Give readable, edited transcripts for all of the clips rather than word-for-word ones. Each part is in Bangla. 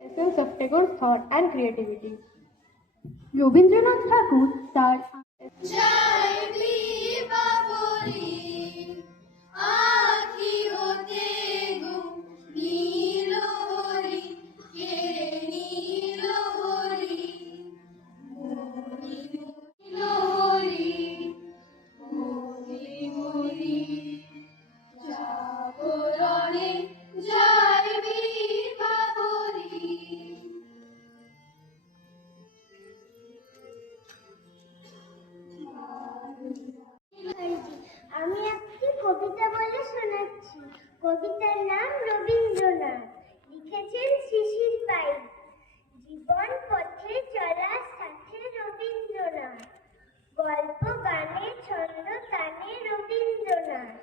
essence of Tagore's thought and creativity. Rabindranath ঠাকুর তার আমি একটি কবিতা বলে শোনাচ্ছি। কবিতার নাম রবীন্দ্রনাথ, লিখেছেন শিশির পাই। জীবন পথে চলার সাথে রবীন্দ্রনাথ, গল্প গানে ছন্দ তানে রবীন্দ্রনাথ,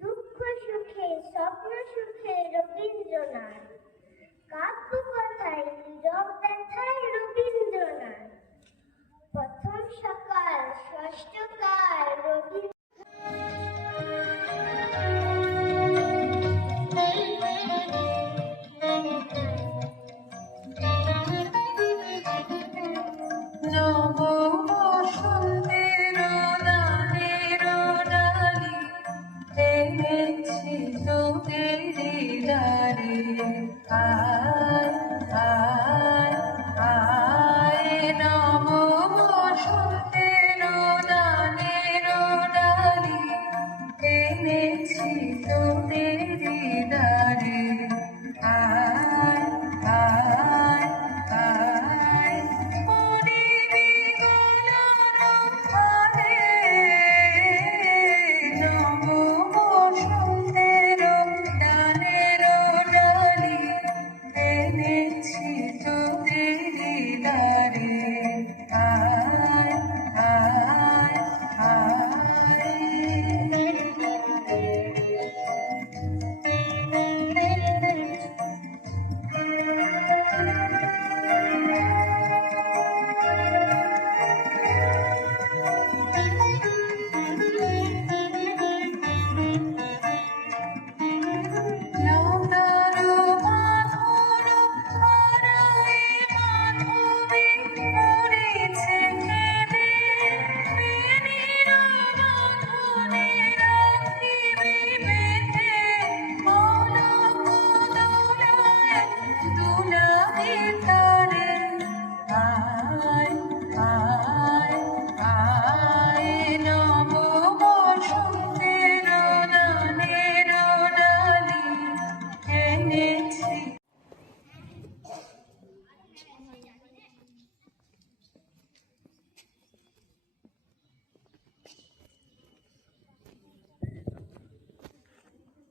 দুঃখ সুখে স্বপ্ন সুখে রবীন্দ্রনাথ, কাব্য কথায় নীরব ব্যথায় রবীন্দ্রনাথ, প্রথম সকাল ষষ্ঠ কাল রবীন্দ্র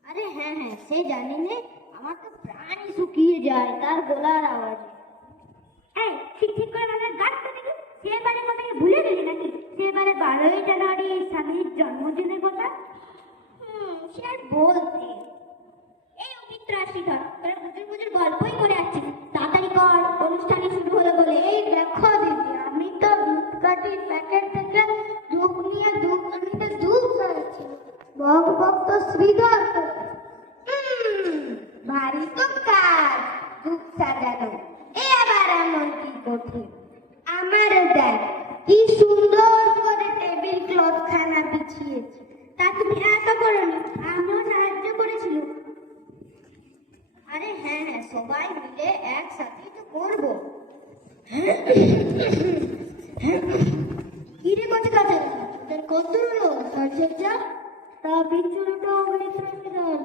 আরে হ্যাঁ হ্যাঁ, সে জানি নে, আমার তো প্রাণই শুকিয়ে যায় তার গলার আওয়াজে। এই ঠিক ঠিক করে আমাদের গাছটা দেখি, সেবারে কথাকে ভুলে গেলি নাকি? সেবারে 12ই জানুয়ারি স্বামীর জন্মদিনের কথা। সে আর বলতে। এই অভিত্র আসি ধর, তোরা বুঝুর বুঝুর গল্পই করে আসছিস, তাড়াতাড়ি কর, অনুষ্ঠানে শুরু হলো বলে। এই দেখো দিদি, আমি তো ধূপকাঠির প্যাকেট থেকে ধূপ নিয়ে ধূপকাঠিতে ধূপ চাইছি। বক বক তো শ্রীধর, ভারী তো কাজ ধূপ সাজানো। এ আবার এমন কি কঠিন? আমারও দেখ কি সুন্দর করে টেবিল ক্লথ খানা বিছিয়েছি, তা তুমি এত করনি, আমিও সাহায্য করেছিল। আরে হ্যাঁ হ্যাঁ, সবাই মিলে একসাথেই তো করবো। কি রে কচি কাছে তোদের কত হলো সাজসজ্জা? তা বিচ্ছুরিটা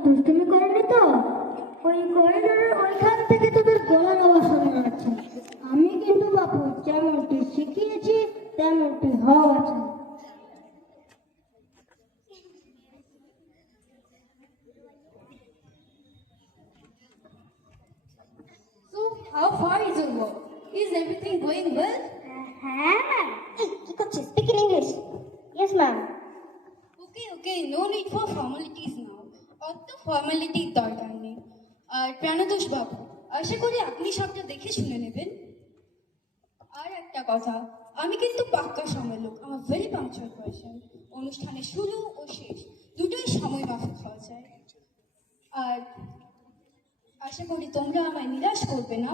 দুষ্টুমি করেনি তো? ওই করিডোরের ওইখান থেকে তোদের গলার আওয়াজ শোনা যাচ্ছে। আমি কিন্তু বাপু যেমনটি শিখিয়েছি তেমনটি হওয়া চাই। So, how far is your work? Is everything going well? হ্যাঁ ম্যাম। কি করছিস? Speak in English. Yes ma'am. Okay, no need for formalities now. অত ফর্মালিটির দরকার নেই। আর প্রাণতোষ বাবু, আশা করি আপনি সবটা দেখে শুনে নেবেন। আর একটা কথা, আমি কিন্তু পাক্কা সময় লোক, আমার ভেরি পাংচুয়াল পার্সন। অনুষ্ঠানের শুরু ও শেষ দুটোই সময় মাফিক হওয়া যায়। আর আশা করি তোমরা আমায় নিরাশ করবে না।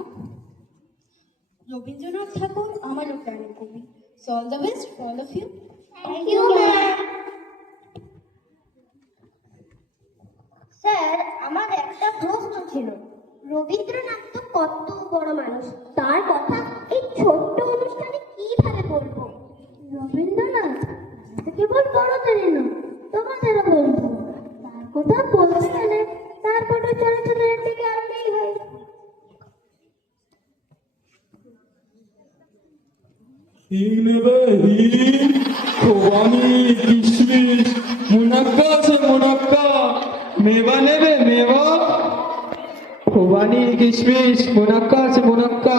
রবীন্দ্রনাথ ঠাকুর আমারও প্রাণের কবি। So all the best for all of you. Thank you ma'am. Sir, আমার একটা প্রশ্ন ছিল। রবীন্দ্রনাথ তো কত বড় মানুষ, তার কথা এই ছোট্ট অনুষ্ঠানে কিভাবে বলবো? রবীন্দ্রনাথ কেবল বড়দেরই না, তোমাদেরও বলবো। তার কথা বলতে গেলে তার ফটো চলচ্চিত্রের দিকে আনলেই হয়। हिंग नेबे हिंग खोबानी किशमिश मुनक्का से मुनक्का मेवा नेबे मेवा खोबानी किशमिश मुनक्का से मुनक्का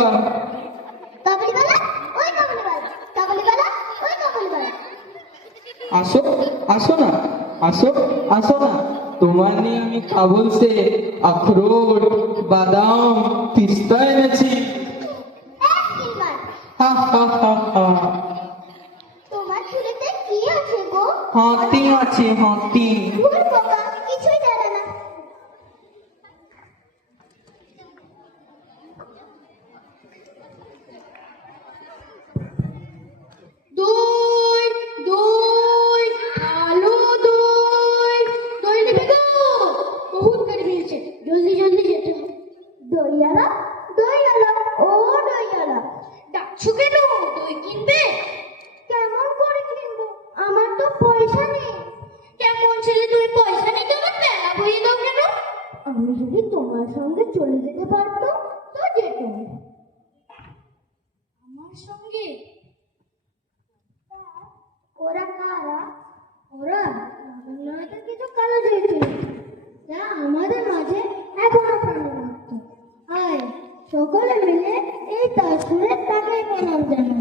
কাবুলিওয়ালা, ওই কাবুলিওয়ালা, কাবুলিওয়ালা, ওই কাবুলিওয়ালা। আসো আসো না আসো আসো না তোমার নিয়ে আমি কাবুল সে আখরোট বাদাম পিস্তা এনেছি এক কিলবার। হা হা হা হা তোমার ঝুলিতে কি আছে গো? হাতি আছে হাতি ধুর বোকা, কিছুই জানে না। দই দই আলো দই দই নেবে গো, বহুত গাড়ি বেরিয়েছে, জলদি জলদি যেতে হবে। দইয়ালা, দইয়ালা, ও দইয়ালা, ডাকছো কেন? দই কিনবে? কেমন করে কিনবো? আমার তো পয়সা নেই। কেমন ছেলে তুমি, পয়সা নেই তো আমার মেলা বইয়ে দাও কেন? আমি যদি তোমার সঙ্গে চলে যেতে পারতো তো যেতাম। আমার সঙ্গে? ওরা কারা? ওরা রবীন্দ্রনাথের কিছু কালো ছিল, যা আমাদের মাঝে এখনো প্রাণবন্ত। আয় সকলে মিলে এই তাজপুরের টাকায় প্রণাম জানাই।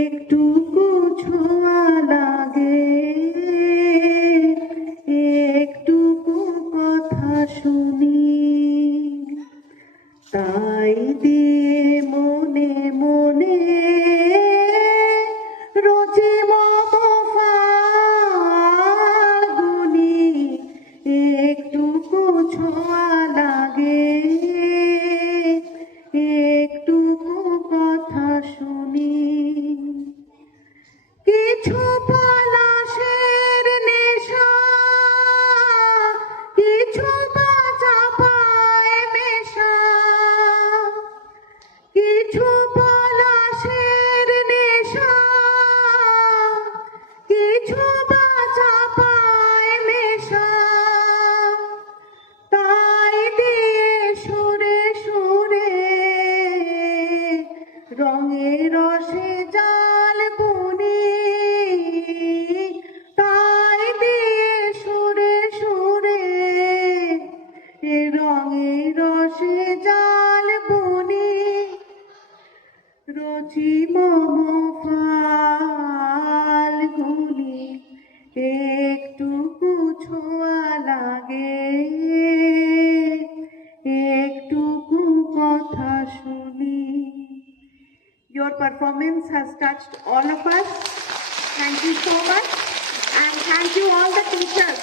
একটুকু ছোঁয়া লাগে, একটুকু কথা শুনি, তাই দিয়ে মনে মনে রোজে মতো রসে জাল বুনি তাই দিয়ে সুরে সুরে এ রঙে রসে জাল বুনি রচি মম ফাল্গুনি একটুকু ছোঁয়া লাগে একটুকু কথা শুনি. Your performance has touched all of us. Thank you so much, and thank you all the teachers